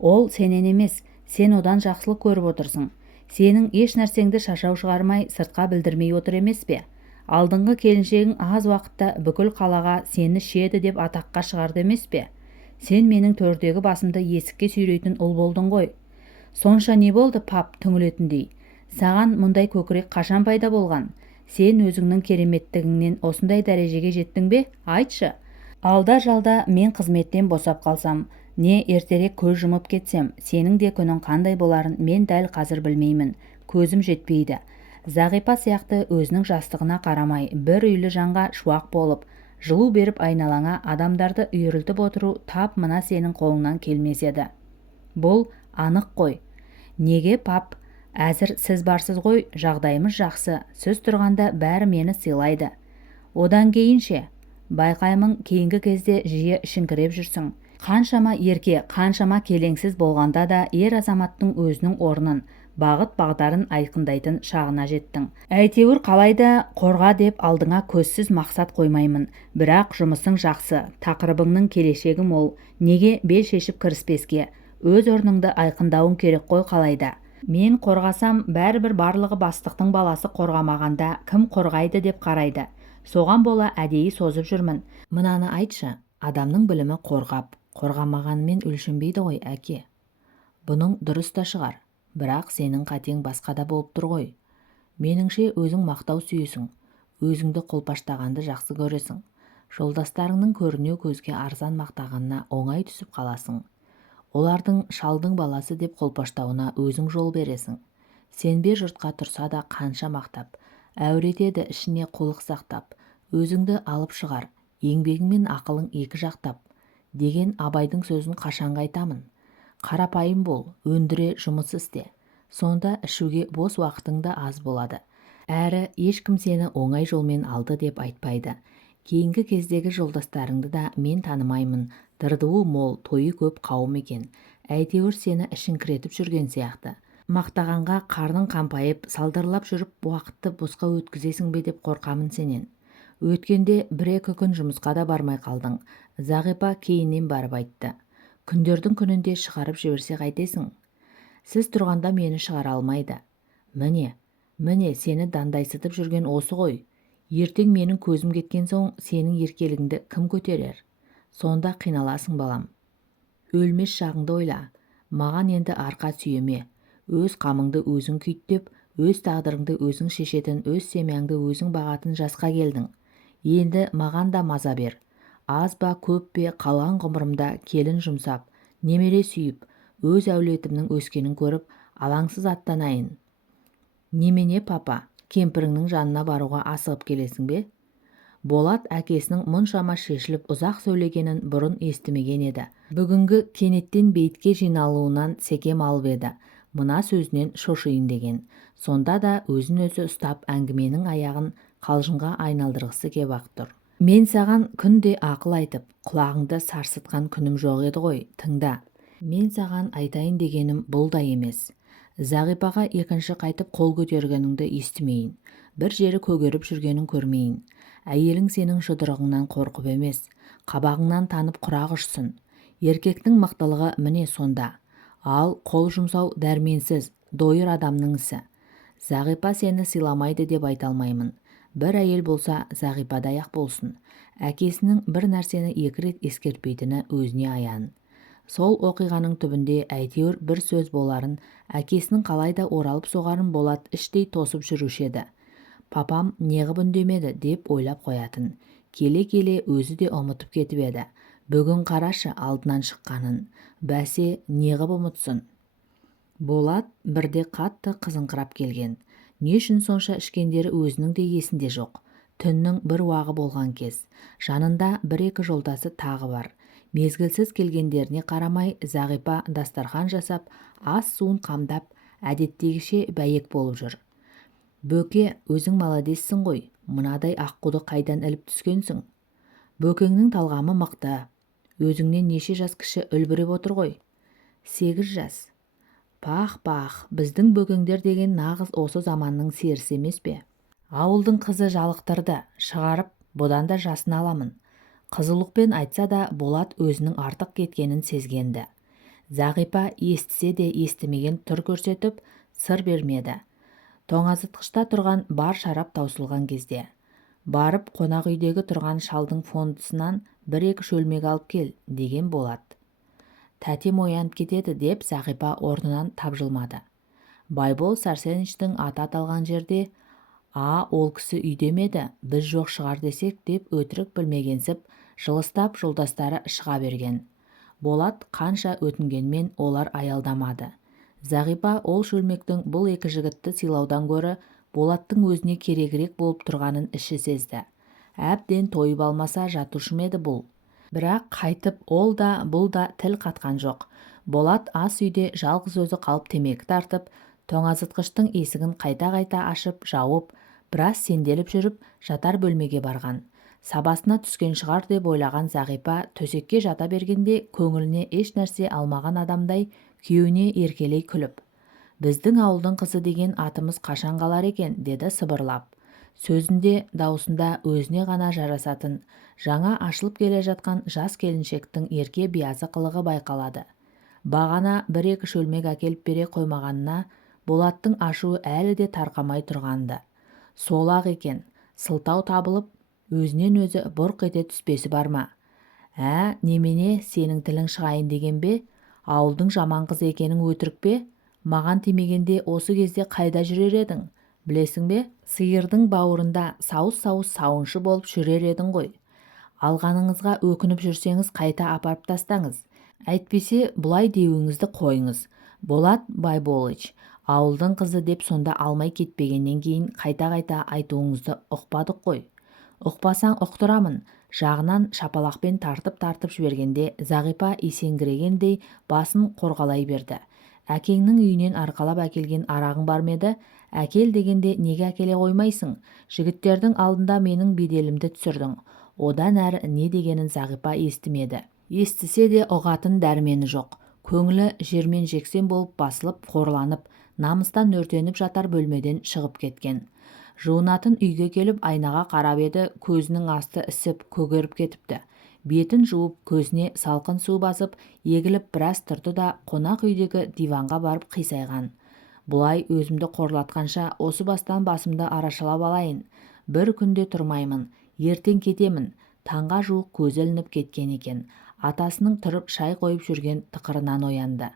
Ол сенен емес, сен одан жақсылық көріп отырсың. Сенің еш нәрсеңді шашау шығармай сыртқа білдірмей отыр емес пе? Алдыңғы келіншегің аз уақытта бүкіл қалаға сені шеді деп атаққа шығарды емес пе? Сен менің төрдегі басымды есікке сүйрейтін ұл болдың ғой. Сонша не болды пап түңілетіндей? Саған мұндай көкірек қашан пайда болған? Сен өзіңнің кереметтігіңнен осындай дәрежеге жеттің бе? Айтшы. Алда-жалда мен қызметтен босап қалсам, не ертерек көз жұмып кетсем, сенің де күнің қандай боларын мен дәл қазір білмеймін. Көзім жетпейді. Зағипа сияқты өзінің жастығына қарамай, бір үйлі жанға шуақ болып, жылу беріп айналаңа адамдарды үйірілтіп отыру тап мына сенің қолыңнан келмес еді. Бұл анық қой. Неге пап? Әзір сіз барсыз ғой, жағдайымыз жақсы. Сіз тұрғанда бәрі мені сыйлайды. Одан кейінше, байқаймын кейінгі кезде жиі ішіңкіреп жүрсің. Қаншама ерке, қаншама келеңсіз болғанда да ер азаматтың өзінің орнын, бағыт-бағдарын айқындайтын шағына жеттің. Әйтеуір қалайда қорға деп алдыңа көзсіз мақсат қоймаймын. Бірақ жұмысың жақсы, тақырыбыңның келешегі мол. Неге бел шешіп кіріспеске? Өз орныңды айқындауың керек қой қалайда. Мен қорғасам, бәрібір барлығы бастықтың баласы қорғамағанда кім қорғайды деп қарайды. Соған бола әдейі созып жүрмін. Мынаны айтшы, адамның білімі қорғамағанымен өлшенбейді ғой, әке. Бұның дұрыс та шығар, бірақ сенің қатең басқада болып тұр ғой. Меніңше өзің мақтау сүйесің, өзіңді қолпаштағанды жақсы көресің. Жолдастарыңның көрінеу көзге арзан мақтағанына оңай түсіп қаласың. Олардың шалдың баласы деп қолпаштауына өзің жол бересің. Сенбе жұртқа тұрса да қанша мақтап, әуретеді ішіне қулық сақтап, өзіңді алып шығар, еңбегің ақылың екі жақтап, деген Абайдың сөзін қашанға айтамын. Қарапайым бол, өндіре жұмыс істе. Сонда ішуге бос уақытың да аз болады. Әрі ешкім сені оңай жолмен алды деп айтпайды. Кейінгі кездегі жолдастарыңды да мен танымаймын. Дырдуы мол, тойы көп қауым екен. Әйтеуір сені ішіңкіретіп жүрген сияқты. Мақтағанға қарның қампайып, салдырлап жүріп уақытты босқа өткізесің бе деп қорқамын сенен. Өткенде бір-екі күн жұмысқа да бармай қалдың. Зағипа кейіннен барып айтты. Күндердің күнінде шығарып жіберсе қайтесің? Сіз тұрғанда мені шығара алмайды. Міне, сені дандайсытып жүрген осы ғой. Ертең менің көзім кеткен соң сенің еркелігіңді кім көтерер? Сонда қиналасың балам. Өлмес шағыңды ойла. Маған енді арқа сүйеме. Өз қамыңды өзің күйттеп, өз тағдырыңды өзің шешетін, өз семьяңды өзің бағатын жасқа келдің. Енді маған да маза бер. Аз ба көп пе қалған ғұмырымда келін жұмсап, немере сүйіп, өз әулетімнің өскенін көріп, алаңсыз аттанайын. Немене папа, кемпіріңнің жанына баруға асығып келесің бе? Болат әкесінің мұншама шешіліп ұзақ сөйлегенін бұрын естімеген еді. Бүгінгі кенеттен бейітке жиналуынан секем алып еді. Мына сөзінен шошиын деген. Сонда да өзін-өзі ұстап әңгіменің аяғын қалжыңға айналдырғысы кеп ақ тұр. Мен саған күнде ақыл айтып, құлағыңды сарсытқан күнім жоқ еді ғой, тыңда. Мен саған айтайын дегенім бұл да емес. Зағипаға екінші қайтып қол көтергеніңді естімейін. Бір жері көгеріп жүргенін көрмейін. Әйелің сенің жұдырығыңнан қорқып емес, қабағыңнан танып құрақ ұшсын. Еркектің мықтылығы міне сонда. Ал қол жұмсау дәрменсіз, дойыр адамның ісі. Зағипа сені сыйламайды деп айта алмаймын. Бір әйел болса, Зағипадай-ақ болсын. Әкесінің бір нәрсені екі рет ескертпейтіні өзіне аян. Сол оқиғаның түбінде әйтеуір бір сөз боларын, әкесінің қалайда оралып соғарын Болат іштей тосып жүруші еді. Папам неғып үндемеді деп ойлап қоятын. Келе-келе өзі де ұмытып кетіп еді. Бүгін қарашы алдынан шыққанын. Бәсе неғып ұмытсын? Болат бірде қатты қызыңқырап келген. Не үшін сонша ішкендері өзінің де есінде жоқ. Түннің бір уағы болған кез. Жанында бір-екі жолдасы тағы бар. Мезгілсіз келгендеріне қарамай Зағипа дастархан жасап, ас суын қамдап, әдеттегіше бәйек болып жүр. Бөке, өзің маладессің ғой, мынадай аққуды қайдан іліп түскенсің? Бөкеңнің талғамы мықты. Өзіңнен неше жас кіші үлбіреп отыр ғой? 8 жас. Пах, біздің бөкеңдер деген нағыз осы заманның серісі емес пе? Ауылдың қызы жалықтырды, шығарып, бұдан да жасын аламын. Қызылықпен айтса да Болат өзінің артық кеткенін сезгенді. Зағипа естісе де естімеген түр көрсетіп, сыр бермеді. Тоңазытқышта тұрған бар шарап таусылған кезде. Барып қонақ үйдегі тұрған шалдың фондысынан бір-екі шөлмек алып кел, деген Болат. Тәтем оянып кетеді деп Зағипа орнынан тапжылмады. Байбол Сарсеновичтің аты аталған жерде, ол кісі үйде меді, біз жоқ шығар десек деп өтірік білмегенсіп, жылыстап жолдастары шыға берген. Болат қанша өтінгенмен олар аялдамады. Зағипа ол шөлмектің бұл екі жігітті сыйлаудан гөрі Болаттың өзіне керегірек болып тұрғанын іші сезді. Әбден тойып алмаса жатушы еді бұл. Бірақ қайтып ол да бұл да тіл қатқан жоқ. Болат ас үйде жалғыз өзі қалып темекі тартып, тоңазытқыштың есігін қайта-қайта ашып, жауып, біраз сенделіп жүріп, жатар бөлмеге барған. Сабасына түскен шығар деп ойлаған Зағипа төсекке жата бергенде көңіліне еш нәрсе алмаған адамдай күйеуіне еркелей күліп, «Біздің ауылдың қызы деген атымыз қашан қалар екен?» деді сыбырлап. Сөзінде, даусында өзіне ғана жарасатын, жаңа ашылып келе жатқан жас келіншектің ерке биязы қылығы байқалады. Бағана бір-екі шөлмек әкеліп бере қоймағанына Болаттың ашуы әлі де тарқамай тұрғанды. Сол-ақ екен, сылтау табылып, өзінен өзі бұрқ ете түспесі бар ма? Немене, сенің тілің шығайын деген бе? Ауылдың жаман қыз екенің өтірік пе? Маған тимегенде осы кезде қайда жүрер едің? Білесің бе? Сиырдың бауырында сауыс-сауыс сауыншы болып жүрер едің ғой. Алғаныңызға өкініп жүрсеңіз қайта апарып тастаңыз. Әйтпесе бұлай деуіңізді қойыңыз. Болат Байболыч, ауылдың қызы деп сонда алмай кетпегеннен кейін қайта-қайта айтуыңызды ұқпадық қой. Ұқпасаң ұқтырамын. Жағынан шапалақпен тартып жібергенде Зағипа есеңгірегендей басын қорғалай берді. Әкеңнің үйінен арқалап әкелген арағың бар ма еді? Әкел дегенде неге әкеле қоймайсың? Жігіттердің алдында менің беделімді түсірдің. Одан әрі не дегенін Зағипа естімеді. Естісе де ұғатын дәрмені жоқ. Көңілі жермен жексен болып басылып, қорланып, намыстан өртеніп жатар бөлмеден шығып кеткен. Жуынатын үйге келіп айнаға қарап еді, көзінің асты ісіп, көгеріп кетіпті. Бетін жуып, көзіне салқын су басып, егіліп біраз тұрды да қонақ үйдегі диванға барып қисайған. Бұлай өзімді қорлатқанша осы бастан басымды арашалап алайын. Бір күнде тұрмаймын, ертең кетемін. Таңға жуық көзі ілініп кеткен екен. Атасының тұрып шай қойып жүрген тықырынан оянды.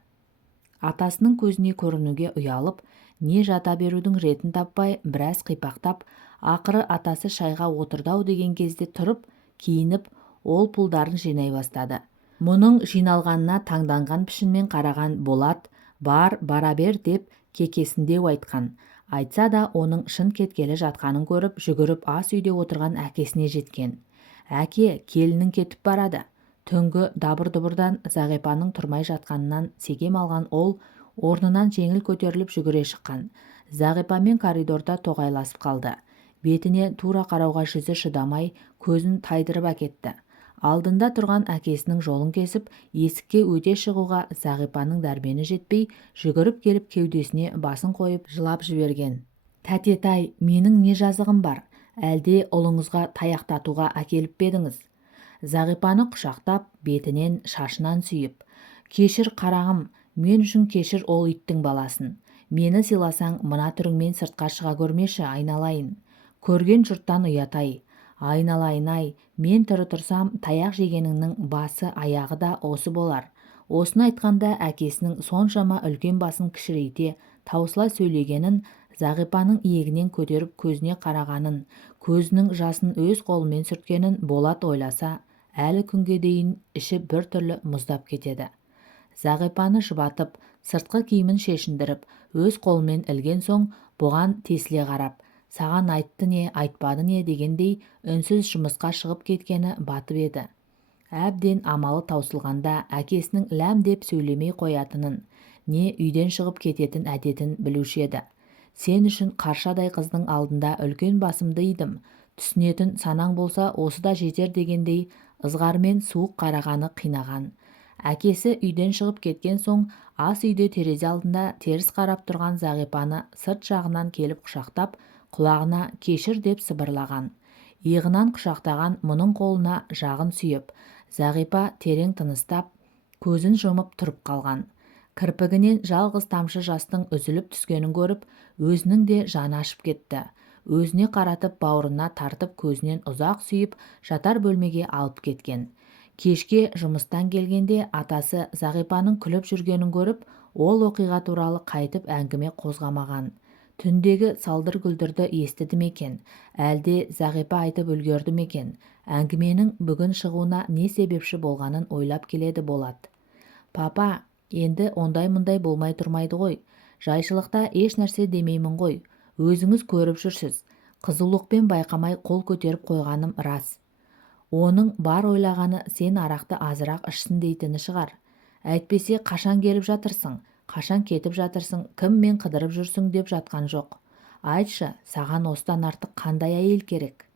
Атасының көзіне көрінуге ұялып, не жата берудің ретін таппай, біраз қипақтап, ақыры атасы шайға отырды-ау деген кезде тұрып, киініп, ол пұлдарын жинай бастады. Мұның жиналғанына таңданған пішінмен қараған Болат, бара бер деп кекесіндеу айтқан. Айтса да оның шын кеткелі жатқанын көріп, жүгіріп ас үйде отырған әкесіне жеткен. Әке, келінің кетіп барады. Түнгі дабыр-дұбырдан Зағипаның тұрмай жатқанынан секем алған ол орнынан жеңіл көтеріліп жүгіре шыққан. Зағипамен коридорда тоғайласып қалды. Бетіне тура қарауға жүзі шыдамай, көзін тайдырып әкетті. Алдында тұрған әкесінің жолын кесіп, есікке өте шығуға Зағипаның дәрмені жетпей, жүгіріп келіп кеудесіне басын қойып жылап жіберген. Тәтетай, менің не жазығым бар? Әлде ұлыңызға таяқтатуға әкеліп бедіңіз? Зағипаны құшақтап, бетінен, шашынан сүйіп, кешір қарағым, мен үшін кешір ол иттің баласын. Мені сыйласаң, мына түріңмен сыртқа шыға көрмеші, айналайын. Көрген жұрттан ұятай. Айналайын-ай, мен тірі тұрсам, таяқ жегеніңнің басы, аяғы да осы болар. Осыны айтқанда әкесінің соншама үлкен басын кішірейте, таусыла сөйлегенін, Зағипаның иегінен көтеріп көзіне қарағанын, көзінің жасын өз қолымен сүрткенін Болат ойласа, әлі күнге дейін іші бір түрлі мұздап кетеді. Зағипаны жұбатып, сыртқы киімін шешіндіріп, өз қолымен ілген соң, бұған тесіле қарап, саған айтты не, айтпады не дегендей үнсіз жұмысқа шығып кеткені батып еді. Әбден амалы таусылғанда әкесінің ләм деп сөйлемей қоятынын, не үйден шығып кететін әдетін білуші еді. Сен үшін қаршадай қыздың алдында үлкен басымды идім, түсінетін санаң болса осы да жетер дегендей ызғармен суық қарағаны қинаған. Әкесі үйден шығып кеткен соң ас үйде терезе алдында теріс қарап тұрған Зағипаны сырт жағынан келіп құшақтап, құлағына кешір деп сыбырлаған. Иығынан құшақтаған мұның қолына жағын сүйіп, Зағипа терең тыныстап, көзін жұмып тұрып қалған. Кірпігінен жалғыз тамшы жастың үзіліп түскенін көріп, өзінің де жаны ашып кетті. Өзіне қаратып бауырына тартып көзінен ұзақ сүйіп, жатар бөлмеге алып кеткен. Кешке жұмыстан келгенде атасы Зағипаның күліп жүргенін көріп, ол оқиға туралы қайтып әңгіме қозғамаған. Түндегі салдыр-гүлдірді естіді ме екен, әлде Зағипа айтып үлгерді ме екен? Әңгіменің бүгін шығуына не себепші болғанын ойлап келеді Болат. Папа, енді ондай-мұндай болмай тұрмайды ғой. Жайшылықта еш нәрсе демеймін ғой. Өзіңіз көріп жүрсіз. Қызулықпен байқамай қол көтеріп қойғаным рас. Оның бар ойлағаны сен арақты азырақ ішсін дейтіні шығар. Әйтпесе қашан келіп жатырсың, қашан кетіп жатырсың, кіммен қыдырып жүрсің деп жатқан жоқ. Айтшы, саған осыдан артық қандай әйел керек?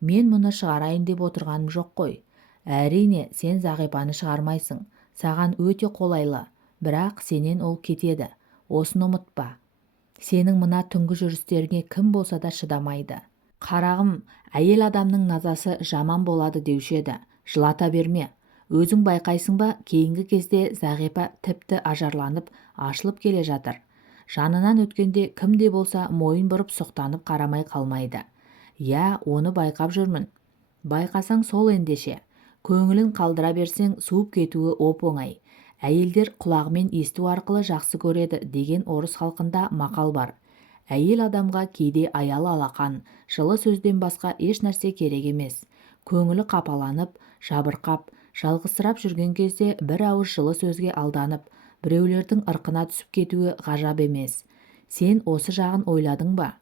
Мен мұны шығарайын деп отырғаным жоқ қой. Әрине, сен Зағипаны шығармайсың. Саған өте қолайлы, бірақ сенен ол кетеді. Осыны ұмытпа. Сенің мына түнгі жүрістеріңе кім болса да шыдамайды. Қарағым, әйел адамның назасы жаман болады деуші еді. Жылата берме. Өзің байқайсың ба, кейінгі кезде Зағипа тіпті ажарланып, ашылып келе жатыр. Жанынан өткенде кім де болса мойын бұрып сұқтанып қарамай қалмайды. Я, оны байқап жүрмін. Байқасаң сол ендеше. Көңілін қалдыра берсең суып кетуі оп-оңай. Әйелдер құлағымен есту арқылы жақсы көреді деген орыс халқында мақал бар. Әйел адамға кейде аялы алақан, жылы сөзден басқа еш нәрсе керек емес. Көңілі қапаланып, жабырқап, жалғызсырап жүрген кезде бір ауыз жылы сөзге алданып, біреулердің ырқына түсіп кетуі ғажап емес. Сен осы жағын ойладың ба?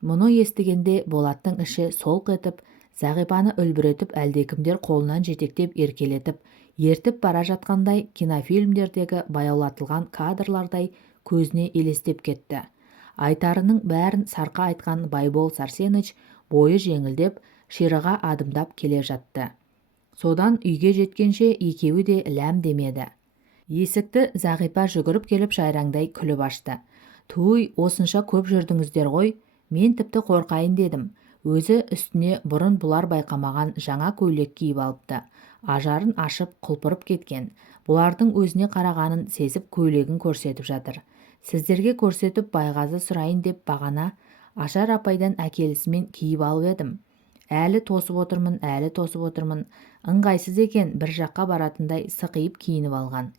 Мұны естігенде Болаттың іші солқ етіп, Зағипаны үлбіретіп әлдекімдер қолынан жетектеп еркелетіп, ертіп бара жатқандай кинофильмдердегі баяулатылған кадрлардай көзіне елестеп кетті. Айтарының бәрін сарқа айтқан Байбол Сарсеныч бойы жеңілдеп, ширыға адымдап келе жатты. Содан үйге жеткенше екеуі де ләм демеді. Есікті Зағипа жүгіріп келіп жайраңдай күліп ашты. Туй, осынша көп жүрдіңіздер ғой, мен тіпті қорқайын дедім. Өзі үстіне бұрын бұлар байқамаған жаңа көйлек киіп алыпты. Ажарын ашып құлпырып кеткен. Бұлардың өзіне қарағанын сезіп көйлегін көрсетіп жатыр. Сіздерге көрсетіп байғазы сұрайын деп бағана Ажар апайдан әкелісімен киіп алып едім. Әлі тосып отырмын. Ыңғайсыз екен, бір жаққа баратындай сықиып киініп алған.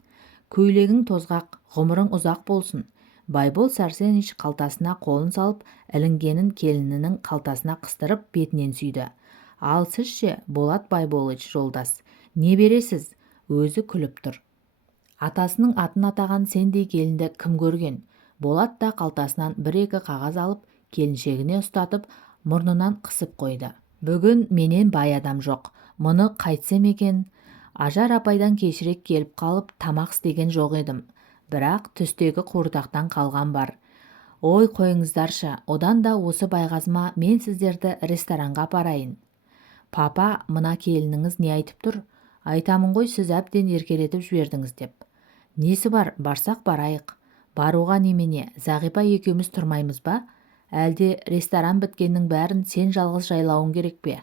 Көйлегің тозғақ, ғұмырың ұзақ болсын. Байбол Сарсеныч қалтасына қолын салып, ілінгенін келінінің қалтасына қыстырып бетінен сүйді. Ал сіз ше, Болат Байболыч жолдас, не бересіз? Өзі күліп тұр. Атасының атын атаған сендей келінді кім көрген? Болат та қалтасынан бір-екі қағаз алып, келіншегіне ұстатып, мұрнынан қысып қойды. Бүгін менен бай адам жоқ. Мұны қайтсем екен? Ажар апайдан кешірек келіп қалып, тамақ істеген жоқ едім. Бірақ түстегі қуырдақтан қалған бар. Ой, қойыңыздаршы, одан да осы байғазыма мен сіздерді ресторанға апарайын. Папа, мына келініңіз не айтып тұр? Айтамын ғой, сіз әбден еркелетіп жібердіңіз деп. Несі бар, барсақ барайық. Баруға немене, Зағипа екеуміз тұрмаймыз ба? Әлде ресторан біткеннің бәрін сен жалғыз жайлауың керек пе?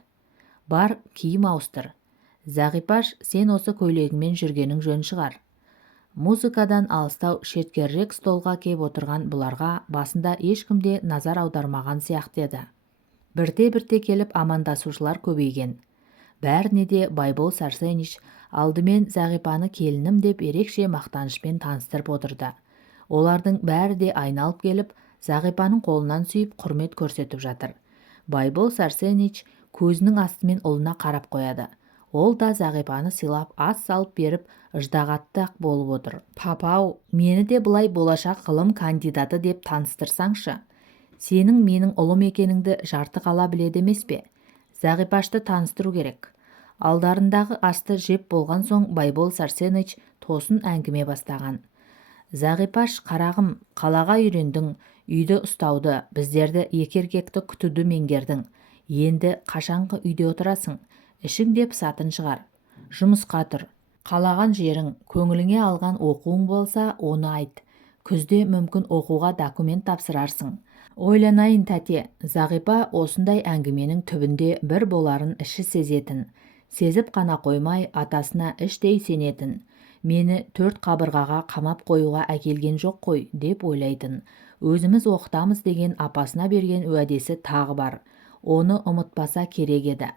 Бар, киім ауыстыр. Зағипаш, сен осы көйлегіңмен жүргенің жөн шығар. Музыкадан алыстау шеткерірек столға кеп отырған бұларға басында ешкімде назар аудармаған сияқты еді. Бірте-бірте келіп амандасушылар көбейген. Бәріне де Байбол Сарсеныч алдымен Зағипаны келінім деп ерекше мақтанышпен таныстырып отырды. Олардың бәрі де айналып келіп, Зағипаның қолынан сүйіп құрмет көрсетіп жатыр. Байбол Сарсеныч көзінің астымен ұлына қарап қояды. Ол да Зағипаны сыйлап ас салып беріп ыждағаттық болып отыр. Папау, мені де бұлай болашақ ғылым кандидаты деп таныстырсаңшы. Сенің менің ұлым екеніңді жарты қала біледі емес пе? Зағипашты таныстыру керек. Алдарындағы асты жеп болған соң Байбол Сарсеныч тосын әңгіме бастаған. Зағипаш, қарағым, қалаға үйрендің, үйді ұстауды, біздерді еркекті күтуді меңгердің. Енді қашанғы үйде отырасың? Ішің деп сатын шығар. Жұмысқа тұр. Қалаған жерің, көңіліңе алған оқуың болса, оны айт. Күзде мүмкін оқуға документ тапсырарсың. Ойланайын тәте, Зағипа осындай әңгіменің түбінде бір боларын іші сезетін. Сезіп қана қоймай, атасына іштей сенетін. Мені 4 қабырғаға қамап қоюға әкелген жоқ қой, деп ойлайтын. Өзіміз оқытамыз деген апасына берген уәдесі тағы бар. Оны ұмытпаса керек еді.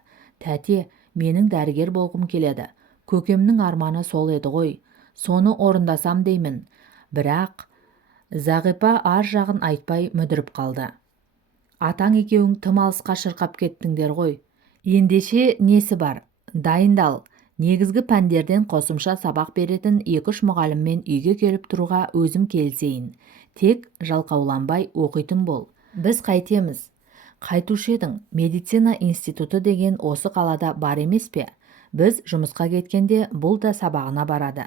Тәте, менің дәрігер болғым келеді. Көкемнің арманы сол еді ғой. Соны орындасам деймін. Бірақ Зағипа ар жағын айтпай мүдіріп қалды. Атаң екеуің тым алысқа шырқап кеттіңдер ғой. Ендеше несі бар? Дайындал. Негізгі пәндерден қосымша сабақ беретін 2-3 мұғаліммен үйге келіп тұруға өзім келісейін. Тек жалқауланбай оқитын бол. Біз қайтеміз. Қайтушы едің, медицина институты деген осы қалада бар емес пе? Біз жұмысқа кеткенде бұл да сабағына барады.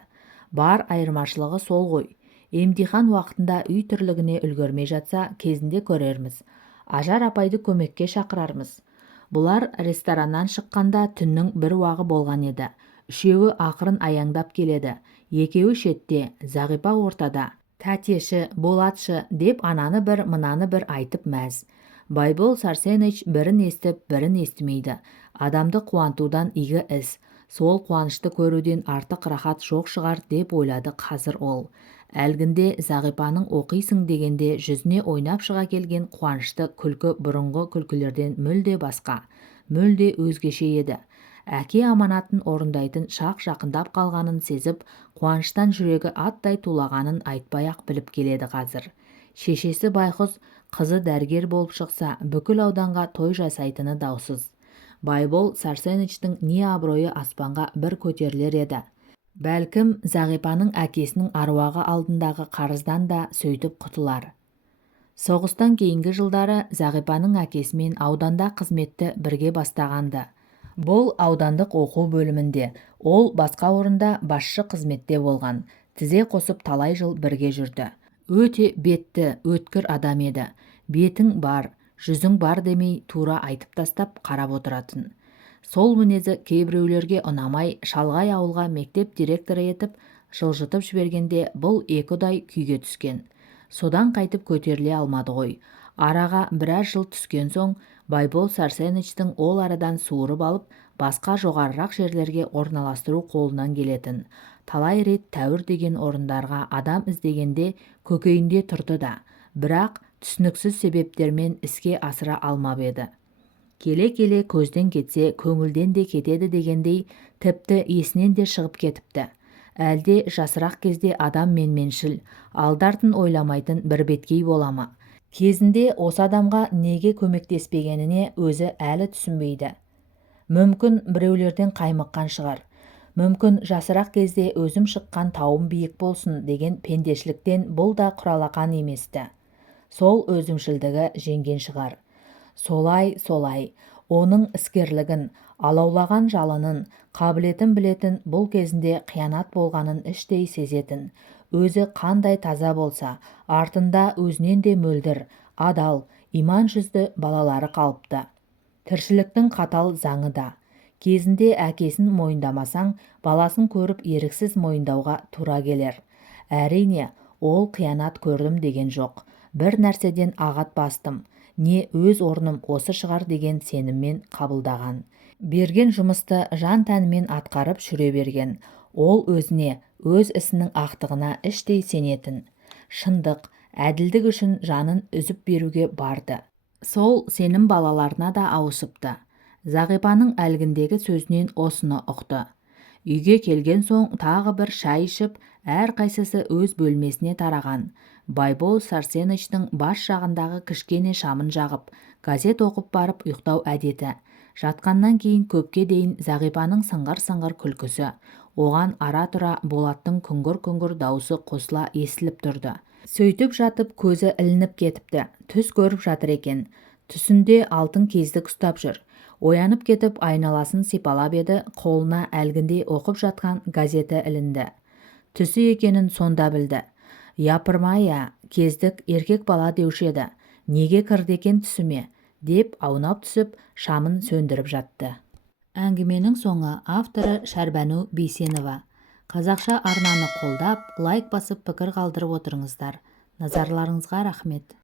Бар айырмашылығы сол ғой. Емтихан уақытында үй тірлігіне үлгермей жатса, кезінде көрерміз. Ажар апайды көмекке шақырармыз. Бұлар рестораннан шыққанда түннің бір уағы болған еді. Үшеуі ақырын аяңдап келеді. Екеуі шетте, Зағипа ортада. Тәтеші, Болатшы деп ананы бір, мынаны бір айтып мәз. Байбол Сарсеныч бірін естіп, бірін естімейді. Адамды қуантудан игі іс. Сол қуанышты көруден артық рахат жоқ шығар деп ойлады қазір ол. Әлгінде Зағипаның оқисың дегенде жүзіне ойнап шыға келген қуанышты күлкі бұрынғы күлкілерден мүлде басқа, мүлде өзгеше еді. Әке аманатын орындайтын шақ жақындап қалғанын сезіп, қуаныштан жүрегі аттай тулағанын айтпай-ақ біліп келеді қазір. Шешесі байқұс қызы дәрігер болып шықса, бүкіл ауданға той жасайтыны даусыз. Байбол Сарсеновичтің не абыройы аспанға бір көтерілер еді. Бәлкім, Зағипаның әкесінің аруағы алдындағы қарыздан да сөйтіп құтылар. Соғыстан кейінгі жылдары Зағипаның әкесімен ауданда қызметті бірге бастағанды. Бұл аудандық оқу бөлімінде, ол басқа орында басшы қызметте болған. Тізе қосып талай жыл бірге жүрді. Өте бетті, өткір адам еді. Бетің бар, жүзің бар демей тура айтып тастап қарап отыратын. Сол мінезі кейбіреулерге ұнамай шалғай ауылға мектеп директоры етіп жылжытып жібергенде бұл екіұдай күйге түскен. Содан қайтып көтеріле алмады ғой. Араға біраз жыл түскен соң Байбол Сарсеновичтің ол арадан суырып алып, басқа жоғарырақ жерлерге орналастыру қолынан келетін. Талай рет тәуір деген орындарға адам іздегенде көкейінде тұрды да, бірақ түсініксіз себептермен іске асыра алмап еді. Келе-келе көзден кетсе, көңілден де кетеді дегендей, тіпті есінен де шығып кетіпті. Әлде жасырақ кезде адам менменшіл, алдартын ойламайтын бір беткей бола-ма? Кезінде осы адамға неге көмектеспегеніне өзі әлі түсінбейді. Мүмкін біреулерден қаймыққан шығар. Мүмкін жасырақ кезде өзім шыққан тауым биік болсын деген пендешіліктен бұл да құралақан еместі. Сол өзімшілдігі жеңген шығар. Солай, оның іскерлігін, алаулаған жалынын, қабілетін білетін, бұл кезінде қиянат болғанын іштей сезетін. Өзі қандай таза болса, артында өзінен де мөлдір, адал, иман жүзді балалары қалыпты. Тіршіліктің қатал заңы да. Кезінде әкесін мойындамасаң, баласын көріп еріксіз мойындауға тура келер. Әрине, ол қиянат көрдім деген жоқ. Бір нәрседен ағат бастым. Не өз орным осы шығар деген сеніммен қабылдаған. Берген жұмысты жан тәнімен атқарып жүре берген. Ол өзіне, өз ісінің ақтығына іштей сенетін. Шындық, әділдік үшін жанын үзіп беруге барды. Сол сенім балаларына да ауысыпты. Зағипаның әлгіндегі сөзінен осыны ұқты. Үйге келген соң тағы бір шай ішіп, әрқайсысы өз бөлмесіне тараған. Байбол Сарсеновичтің бас жағындағы кішкене шамын жағып, газет оқып барып ұйықтау әдеті. Жатқаннан кейін көпке дейін Зағипаның сыңғыр-сыңғыр күлкісі, оған ара-тұра Болаттың күңгір-күңгір даусы қосыла естіліп тұрды. Сөйтіп жатып көзі ілініп кетіпті. Түс көріп жатыр екен. Түсінде алтын кездік ұстап жүр. Оянып кетіп айналасын сипалап еді, қолына әлгінде оқып жатқан газеті ілінді. Түсі екенін сонда білді. Япырмай-а, кездік еркек бала деуші еді. Неге кірді екен түсіме? Деп аунап түсіп, шамын сөндіріп жатты. Әңгіменің соңы авторы Шәрбәну Бейсенова. Қазақша арнаны қолдап, лайк басып пікір қалдырып отырыңыздар. Назарларыңызға рахмет.